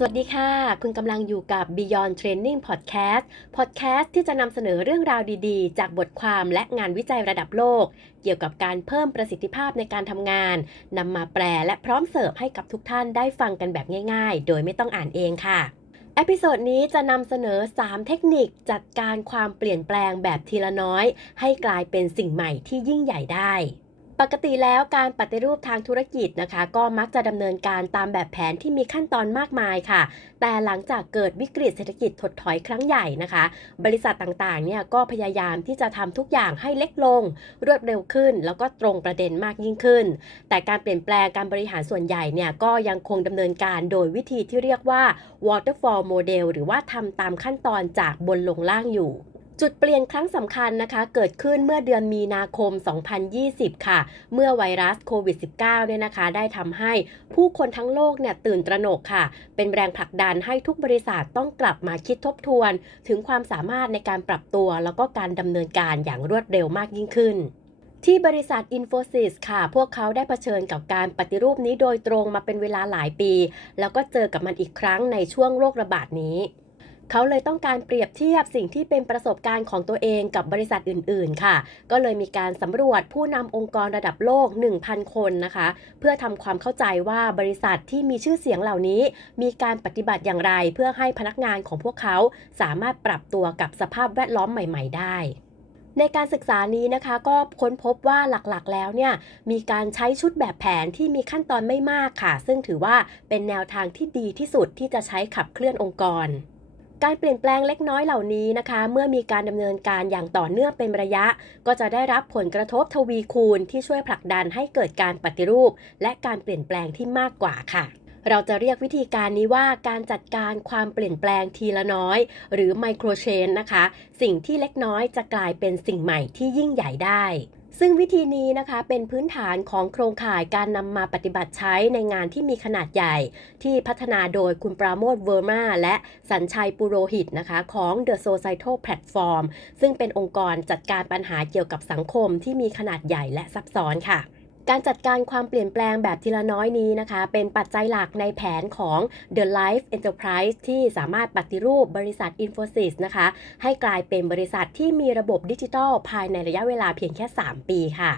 สวัสดีค่ะ คุณกำลังอยู่กับ Beyond Training Podcast Podcast ที่จะนำเสนอเรื่องราวดีๆ จากบทความและงานวิจัยระดับโลก เกี่ยวกับการเพิ่มประสิทธิภาพในการทำงานนำมาแปลและพร้อมเสิร์ฟให้กับทุกท่านได้ฟังกันแบบง่ายๆ โดยไม่ต้องอ่านเองค่ะเอพิโซดนี้จะนำเสนอ 3 เทคนิคจัดการความเปลี่ยนแปลงแบบทีละน้อย ให้กลายเป็นสิ่งใหม่ที่ยิ่งใหญ่ได้ ปกติแล้วการปฏิรูปทางธุรกิจนะคะ ก็มักจะดำเนินการตามแบบแผนที่มีขั้นตอนมากมายค่ะ แต่หลังจากเกิดวิกฤตเศรษฐกิจถดถอยครั้งใหญ่นะคะ บริษัทต่างๆเนี่ยก็พยายามที่จะทำทุกอย่างให้เล็กลง รวดเร็วขึ้น แล้วก็ตรงประเด็นมากยิ่งขึ้น แต่การเปลี่ยนแปลงการบริหารส่วนใหญ่เนี่ยก็ยังคงดำเนินการโดยวิธีที่เรียกว่า waterfall model หรือว่าทำตามขั้นตอนจากบนลงล่างอยู่ จุดเปลี่ยนครั้งสำคัญนะคะ เกิดขึ้นเมื่อเดือนมีนาคม 2020 ค่ะ เมื่อไวรัสโควิด -19 เนี่ยนะคะ ได้ทำให้ผู้คนทั้งโลกเนี่ยตื่นตระหนกค่ะ เป็นแรงผลักดันให้ทุกบริษัทต้องกลับมาคิดทบทวน ถึงความสามารถในการปรับตัว แล้วก็การดำเนินการอย่างรวดเร็วมากยิ่งขึ้นที่บริษัท Infosys ค่ะ พวกเขาได้เผชิญกับการปฏิรูปนี้โดยตรงมาเป็นเวลาหลายปี แล้วก็เจอกับมันอีกครั้งในช่วงโรคระบาดนี้ เขาเลยต้องการเปรียบเทียบสิ่งที่เป็นประสบการณ์ของตัวเองกับบริษัทอื่น ๆ ค่ะ ก็เลยมีการสำรวจผู้นำองค์กรระดับโลก 1,000 คนนะคะ เพื่อทำความเข้าใจว่าบริษัทที่มีชื่อเสียงเหล่านี้ มีการปฏิบัติอย่างไร เพื่อให้พนักงานของพวกเขาสามารถปรับตัวกับสภาพแวดล้อมใหม่ ๆ ได้ในการศึกษานี้นะคะก็ค้นพบว่าหลักๆ แล้วเนี่ยมีการใช้ชุดแบบแผนที่มีขั้นตอนไม่มากค่ะ ซึ่งถือว่าเป็นแนวทางที่ดีที่สุดที่จะใช้ขับเคลื่อนองค์กร การเปลี่ยนแปลงเล็กน้อยเหล่านี้นะคะ เมื่อมีการดำเนินการอย่างต่อเนื่องเป็นระยะ ก็จะได้รับผลกระทบทวีคูณที่ช่วยผลักดันให้เกิดการปฏิรูป และการเปลี่ยนแปลงที่มากกว่าค่ะเราจะเรียกวิธีการนี้ว่าการจัดการความเปลี่ยนแปลงทีละน้อย หรือไมโครเชนนะคะ สิ่งที่เล็กน้อยจะกลายเป็นสิ่งใหม่ที่ยิ่งใหญ่ได้ ซึ่งวิธีนี้นะคะเป็นพื้นฐานของโครงข่ายการนำมาปฏิบัติใช้ในงานที่มีขนาดใหญ่ ที่พัฒนาโดยคุณปราโมทเวอร์มาและสัญชัยปุโรหิตนะคะของ The Societal Platform ซึ่งเป็นองค์กรจัดการปัญหาเกี่ยวกับสังคมที่มีขนาดใหญ่และซับซ้อนค่ะ การจัดการความเปลี่ยนแปลงแบบทีละน้อยนี้นะคะ เป็นปัจจัยหลักในแผนของ The Life Enterprise ที่สามารถปฏิรูปบริษัท Infosys นะคะ ให้กลายเป็นบริษัทที่มีระบบดิจิทัล ภายในระยะเวลาเพียงแค่ 3 ปีค่ะ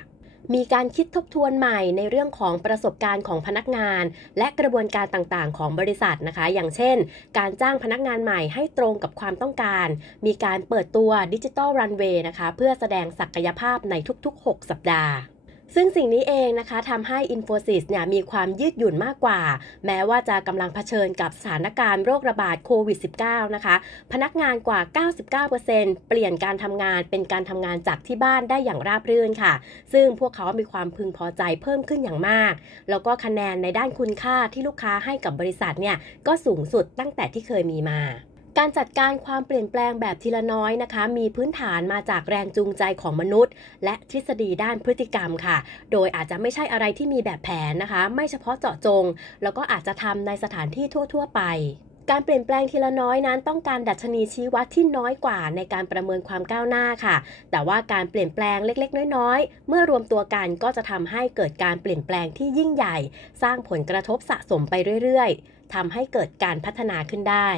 มีการคิดทบทวนใหม่ในเรื่องของประสบการณ์ของพนักงาน และกระบวนการต่างๆ ของบริษัทนะคะ อย่างเช่น การจ้างพนักงานใหม่ให้ตรงกับความต้องการ มีการเปิดตัวดิจิ t a ลรันเวย์นะคะ เพื่อแสดงศักยภาพในทุกๆ 6 สัปดาห์ ซึ่งสิ่งนี้เองนะคะทำให้ Infosys เนี่ยมีความยืดหยุ่นมากกว่า แม้ว่าจะกำลังเผชิญกับสถานการณ์โรคระบาดโควิด -19 นะคะ พนักงานกว่า 99%เปลี่ยนการทำงานเป็นการทำงานจากที่บ้านได้อย่างราบรื่นค่ะ ซึ่งพวกเขามีความพึงพอใจเพิ่มขึ้นอย่างมาก แล้วก็คะแนนในด้านคุณค่าที่ลูกค้าให้กับบริษัทเนี่ยก็สูงสุดตั้งแต่ที่เคยมีมา การจัดการความเปลี่ยนแปลงแบบทีละน้อยนะคะ มีพื้นฐานมาจากแรงจูงใจของมนุษย์ และทฤษฎีด้านพฤติกรรมค่ะ โดยอาจจะไม่ใช่อะไรที่มีแบบแผนนะคะ ไม่เฉพาะเจาะจง แล้วก็อาจจะทำในสถานที่ทั่ว ๆ ไปการเปลี่ยนแปลงทีละน้อยนั้นต้องการดัชนีชี้วัดที่น้อยกว่าในการประเมินความก้าวหน้าค่ะ แต่ว่าการเปลี่ยนแปลงเล็กๆ น้อยๆ เมื่อรวมตัวกันก็จะทำให้เกิดการเปลี่ยนแปลงที่ยิ่งใหญ่ สร้างผลกระทบสะสมไปเรื่อยๆทำให้เกิดการพัฒนาขึ้นได้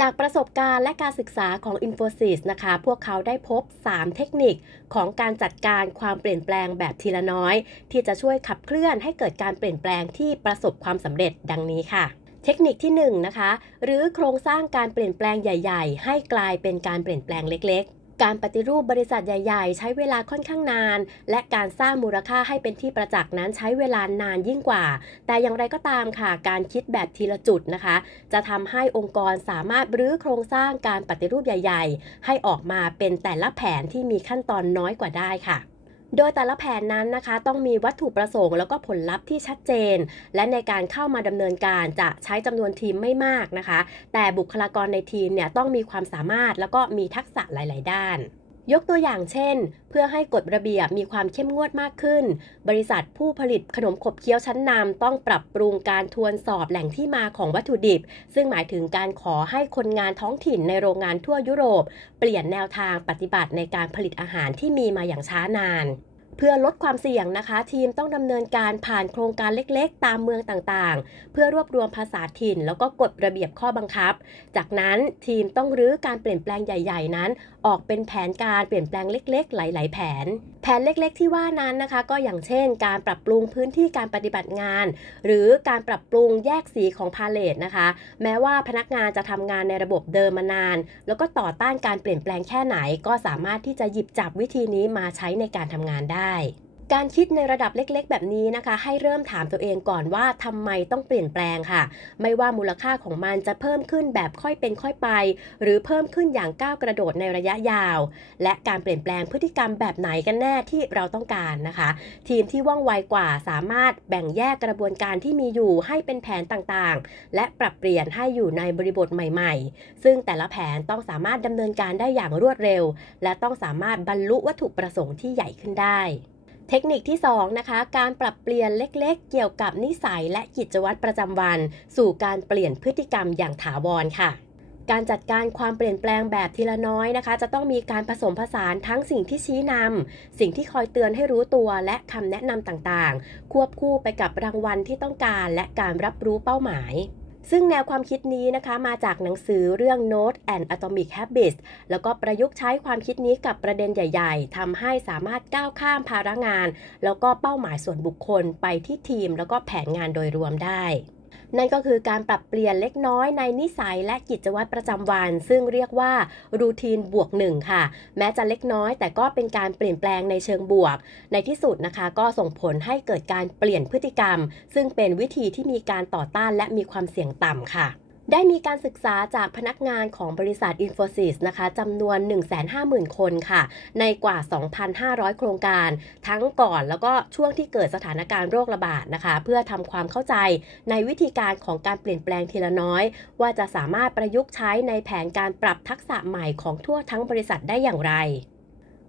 จากประสบการณ์และการศึกษาของ Infosys นะคะ พวกเขาได้พบ 3 เทคนิคของการจัดการความเปลี่ยนแปลงแบบทีละน้อย ที่จะช่วยขับเคลื่อนให้เกิดการเปลี่ยนแปลงที่ประสบความสำเร็จดังนี้ค่ะ เทคนิคที่1นนะคะ หรือโครงสร้างการเปลี่ยนแปลงใหญ่ ๆ ให้กลายเป็นการเปลี่ยนแปลงเล็กๆ การปฏิรูปบริษัทใหญ่ ๆ ใช้เวลาค่อนข้างนาน และการสร้างมูลค่าให้เป็นที่ประจักษ์นั้นใช้เวลานานยิ่งกว่า แต่อย่างไรก็ตามค่ะ การคิดแบบทีละจุดนะคะ จะทำให้องค์กรสามารถรื้อโครงสร้างการปฏิรูปใหญ่ ๆ ให้ออกมาเป็นแต่ละแผนที่มีขั้นตอนน้อยกว่าได้ค่ะ โดยแต่ละแผนนั้นนะคะ ต้องมีวัตถุประสงค์แล้วก็ผลลัพธ์ที่ชัดเจน และในการเข้ามาดำเนินการจะใช้จำนวนทีมไม่มากนะคะ แต่บุคลากรในทีมเนี่ยต้องมีความสามารถแล้วก็มีทักษะหลาย ๆ ด้าน ยกตัวอย่างเช่น เพื่อให้กฎระเบียบมีความเข้มงวดมากขึ้น บริษัทผู้ผลิตขนมขบเคี้ยวชั้นนำต้องปรับปรุงการทวนสอบแหล่งที่มาของวัตถุดิบ ซึ่งหมายถึงการขอให้คนงานท้องถิ่นในโรงงานทั่วยุโรป เปลี่ยนแนวทางปฏิบัติในการผลิตอาหารที่มีมาอย่างช้านาน เพื่อลดความเสี่ยงนะคะ ทีมต้องดำเนินการผ่านโครงการเล็กๆ ตามเมืองต่างๆ เพื่อรวบรวมภาษาถิ่น แล้วก็กฎระเบียบข้อบังคับ จากนั้นทีมต้องรื้อการเปลี่ยนแปลงใหญ่ ๆ นั้น ออกเป็นแผนการเปลี่ยนแปลงเล็ก ๆ หลาย ๆ แผน แผนเล็กๆ ที่ว่านั้นนะคะ ก็อย่างเช่น การปรับปรุงพื้นที่การปฏิบัติงาน หรือการปรับปรุงแยกสีของพาเลทนะคะ แม้ว่าพนักงานจะทำงานในระบบเดิมมานาน แล้วก็ต่อต้านการเปลี่ยนแปลงแค่ไหน ก็สามารถที่จะหยิบจับวิธีนี้มาใช้ในการทำงานได้ได้ การคิดในระดับเล็กๆ แบบนี้นะคะ ให้เริ่มถามตัวเองก่อนว่าทำไมต้องเปลี่ยนแปลงค่ะ ไม่ว่ามูลค่าของมันจะเพิ่มขึ้นแบบค่อยเป็นค่อยไป หรือเพิ่มขึ้นอย่างก้าวกระโดดในระยะยาว และการเปลี่ยนแปลงพฤติกรรมแบบไหนกันแน่ที่เราต้องการนะคะ ทีมที่ว่องไวกว่าสามารถแบ่งแยกกระบวนการที่มีอยู่ให้เป็นแผนต่างๆ และปรับเปลี่ยนให้อยู่ในบริบทใหม่ ๆ ซึ่งแต่ละแผนต้องสามารถดำเนินการได้อย่างรวดเร็ว และต้องสามารถบรรลุวัตถุประสงค์ที่ใหญ่ขึ้นได้ เทคนิคที่2นะคะการปรับเปลี่ยนเล็กๆ เกี่ยวกับนิสัยและกิจวัตรประจำวัน สู่การเปลี่ยนพฤติกรรมอย่างถาวรค่ะการจัดการความเปลี่ยนแปลงแบบทีละน้อยนะคะ จะต้องมีการผสมผสานทั้งสิ่งที่ชี้นำสิ่งที่คอยเตือนให้รู้ตัวและคำแนะนำต่างๆ ควบคู่ไปกับรางวัลที่ต้องการและการรับรู้เป้าหมาย ซึ่งแนวความคิดนี้นะคะมาจากหนังสือเรื่อง Note and Atomic Habits แล้วก็ประยุกต์ใช้ความคิดนี้กับประเด็นใหญ่ ๆทำให้สามารถก้าวข้ามภาระงาน แล้วก็เป้าหมายส่วนบุคคลไปที่ทีม แล้วก็แผนงานโดยรวมได้ นั่นก็คือการปรับเปลี่ยนเล็กน้อยในนิสัยและกิจวัตรประจำวัน ซึ่งเรียกว่ารูทีนบวกหนึ่งค่ะ แม้จะเล็กน้อย แต่ก็เป็นการเปลี่ยนแปลงในเชิงบวก ในที่สุดนะคะก็ส่งผลให้เกิดการเปลี่ยนพฤติกรรม ซึ่งเป็นวิธีที่มีการต่อต้านและมีความเสี่ยงต่ำค่ะ ได้มีการศึกษาจากพนักงานของบริษัท Infosys นะคะจำนวน 150,000 คนค่ะ ในกว่า 2,500 โครงการ ทั้งก่อนแล้วก็ช่วงที่เกิดสถานการณ์โรคระบาดนะคะ เพื่อทำความเข้าใจในวิธีการของการเปลี่ยนแปลงทีละน้อย ว่าจะสามารถประยุกต์ใช้ในแผนการปรับทักษะใหม่ของทั่วทั้งบริษัทได้อย่างไร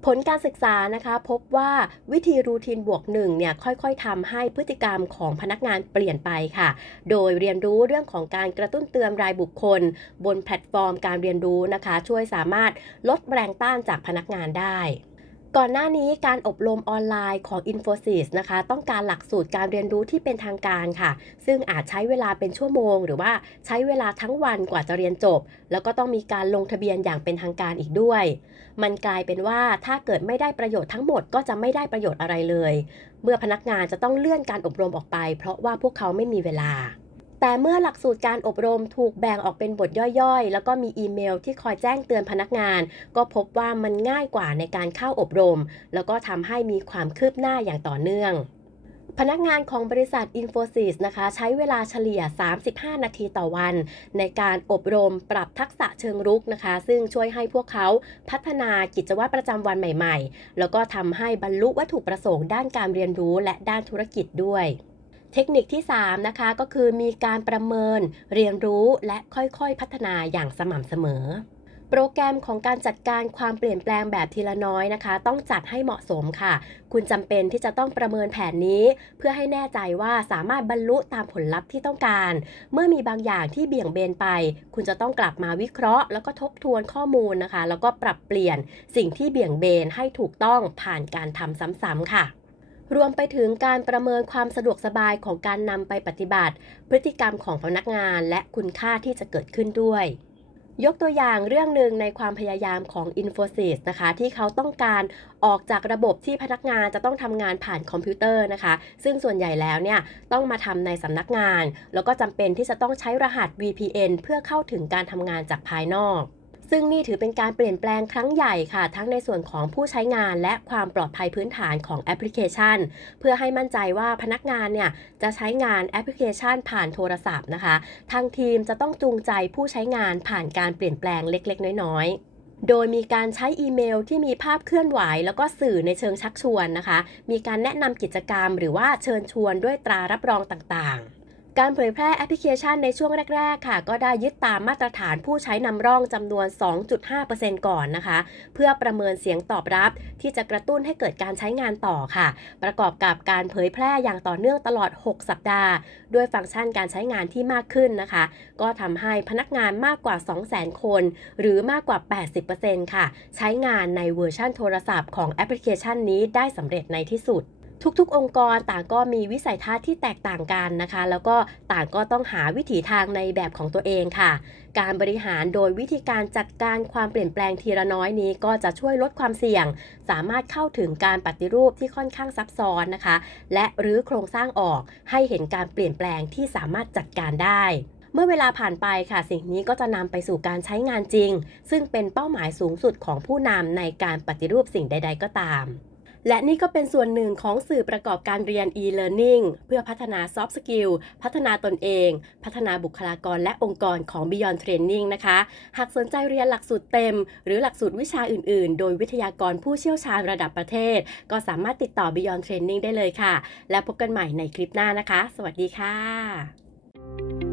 ผลการศึกษานะคะพบว่าวิธีรูทีนบวกหนึ่งเนี่ยค่อยๆทำให้พฤติกรรมของพนักงานเปลี่ยนไปค่ะ โดยเรียนรู้เรื่องของการกระตุ้นเตือนรายบุคคล บนแพลตฟอร์มการเรียนรู้นะคะ ช่วยสามารถลดแรงต้านจากพนักงานได้ ก่อนหน้านี้การอบรมออนไลน์ของ Infosys นะคะ ต้องการหลักสูตรการเรียนรู้ที่เป็นทางการค่ะ ซึ่งอาจใช้เวลาเป็นชั่วโมง หรือว่าใช้เวลาทั้งวันกว่าจะเรียนจบ แล้วก็ต้องมีการลงทะเบียนอย่างเป็นทางการอีกด้วย มันกลายเป็นว่าถ้าเกิดไม่ได้ประโยชน์ทั้งหมดก็จะไม่ได้ประโยชน์อะไรเลย เมื่อพนักงานจะต้องเลื่อนการอบรมออกไป เพราะว่าพวกเขาไม่มีเวลา แต่เมื่อหลักสูตรการอบรมถูกแบ่งออกเป็นบทย่อยๆ แล้วก็มีอีเมลที่คอยแจ้งเตือนพนักงาน ก็พบว่ามันง่ายกว่าในการเข้าอบรม แล้วก็ทำให้มีความคืบหน้าอย่างต่อเนื่องพนักงานของบริษัท Infosys นะคะใช้เวลาเฉลี่ย 35 นาทีต่อวัน ในการอบรมปรับทักษะเชิงรุกนะคะ ซึ่งช่วยให้พวกเขาพัฒนากิจวัตรประจำวันใหม่ๆ แล้วก็ทำให้บรรลุวัตถุประสงค์ด้านการเรียนรู้และด้านธุรกิจด้วย เทคนิคที่ 3 นะคะ ก็คือมีการประเมินเรียนรู้และค่อยๆพัฒนาอย่างสม่ำเสมอ โปรแกรมของการจัดการความเปลี่ยนแปลงแบบทีละน้อยนะคะ ต้องจัดให้เหมาะสมค่ะ คุณจำเป็นที่จะต้องประเมินแผนนี้ เพื่อให้แน่ใจว่าสามารถบรรลุตามผลลัพธ์ที่ต้องการ เมื่อมีบางอย่างที่เบี่ยงเบนไป คุณจะต้องกลับมาวิเคราะห์ แล้วก็ทบทวนข้อมูลนะคะ แล้วก็ปรับเปลี่ยนสิ่งที่เบี่ยงเบนให้ถูกต้องผ่านการทำซ้ำๆค่ะ รวมไปถึงการประเมินความสะดวกสบายของการนำไปปฏิบัติ พฤติกรรมของพนักงานและคุณค่าที่จะเกิดขึ้นด้วยยกตัวอย่างเรื่องหนึ่งในความพยายามของ Infosys นะคะ ที่เขาต้องการออกจากระบบที่พนักงานจะต้องทำงานผ่านคอมพิวเตอร์นะคะ ซึ่งส่วนใหญ่แล้วเนี่ยต้องมาทำในสำนักงาน แล้วก็จำเป็นที่จะต้องใช้รหัส VPN เพื่อเข้าถึงการทำงานจากภายนอก ซึ่งนี่ถือเป็นการเปลี่ยนแปลงครั้งใหญ่ค่ะ ทั้งในส่วนของผู้ใช้งานและความปลอดภัยพื้นฐานของแอปพลิเคชัน เพื่อให้มั่นใจว่าพนักงานเนี่ยจะใช้งานแอปพลิเคชันผ่านโทรศัพท์นะคะ ทางทีมจะต้องจูงใจผู้ใช้งานผ่านการเปลี่ยนแปลงเล็ก ๆ น้อยๆโดยมีการใช้อีเมลที่มีภาพเคลื่อนไหว แล้วก็สื่อในเชิงชักชวนนะคะ มีการแนะนำกิจกรรม หรือว่าเชิญชวนด้วยตรารับรองต่างๆ การเผยแพร่แอปพลิเคชันในช่วงแรก ๆ ค่ะ ก็ได้ยึดตามมาตรฐานผู้ใช้นำร่องจำนวน 2.5%ก่อนนะคะ เพื่อประเมินเสียงตอบรับที่จะกระตุ้นให้เกิดการใช้งานต่อค่ะ ประกอบกับการเผยแพร่อย่างต่อเนื่องตลอด 6 สัปดาห์ ด้วยฟังก์ชันการใช้งานที่มากขึ้นนะคะ ก็ทำให้พนักงานมากกว่า 200,000 คน หรือมากกว่า 80%ค่ะ ใช้งานในเวอร์ชันโทรศัพท์ของแอปพลิเคชันนี้ได้สำเร็จในที่สุด ทุกๆ องค์กรต่างก็มีวิสัยทัศน์ที่แตกต่างกันนะคะ แล้วก็ต่างก็ต้องหาวิถีทางในแบบของตัวเองค่ะ การบริหารโดยวิธีการจัดการความเปลี่ยนแปลงทีละน้อยนี้ ก็จะช่วยลดความเสี่ยง สามารถเข้าถึงการปฏิรูปที่ค่อนข้างซับซ้อนนะคะ และรื้อโครงสร้างออกให้เห็นการเปลี่ยนแปลงที่สามารถจัดการได้เมื่อเวลาผ่านไปค่ะ สิ่งนี้ก็จะนำไปสู่การใช้งานจริง ซึ่งเป็นเป้าหมายสูงสุดของผู้นำในการปฏิรูปสิ่งใด ๆ ก็ตาม และนี่ก็เป็นส่วนหนึ่งของสื่อประกอบการเรียน e-learning เพื่อพัฒนา soft skill พัฒนาตนเอง พัฒนาบุคลากรและองค์กรของ Beyond Training นะคะ หากสนใจเรียนหลักสูตรเต็ม หรือหลักสูตรวิชาอื่น ๆ โดยวิทยากรผู้เชี่ยวชาญระดับประเทศ ก็สามารถติดต่อ Beyond Training ได้เลยค่ะ และพบกันใหม่ในคลิปหน้านะคะ สวัสดีค่ะ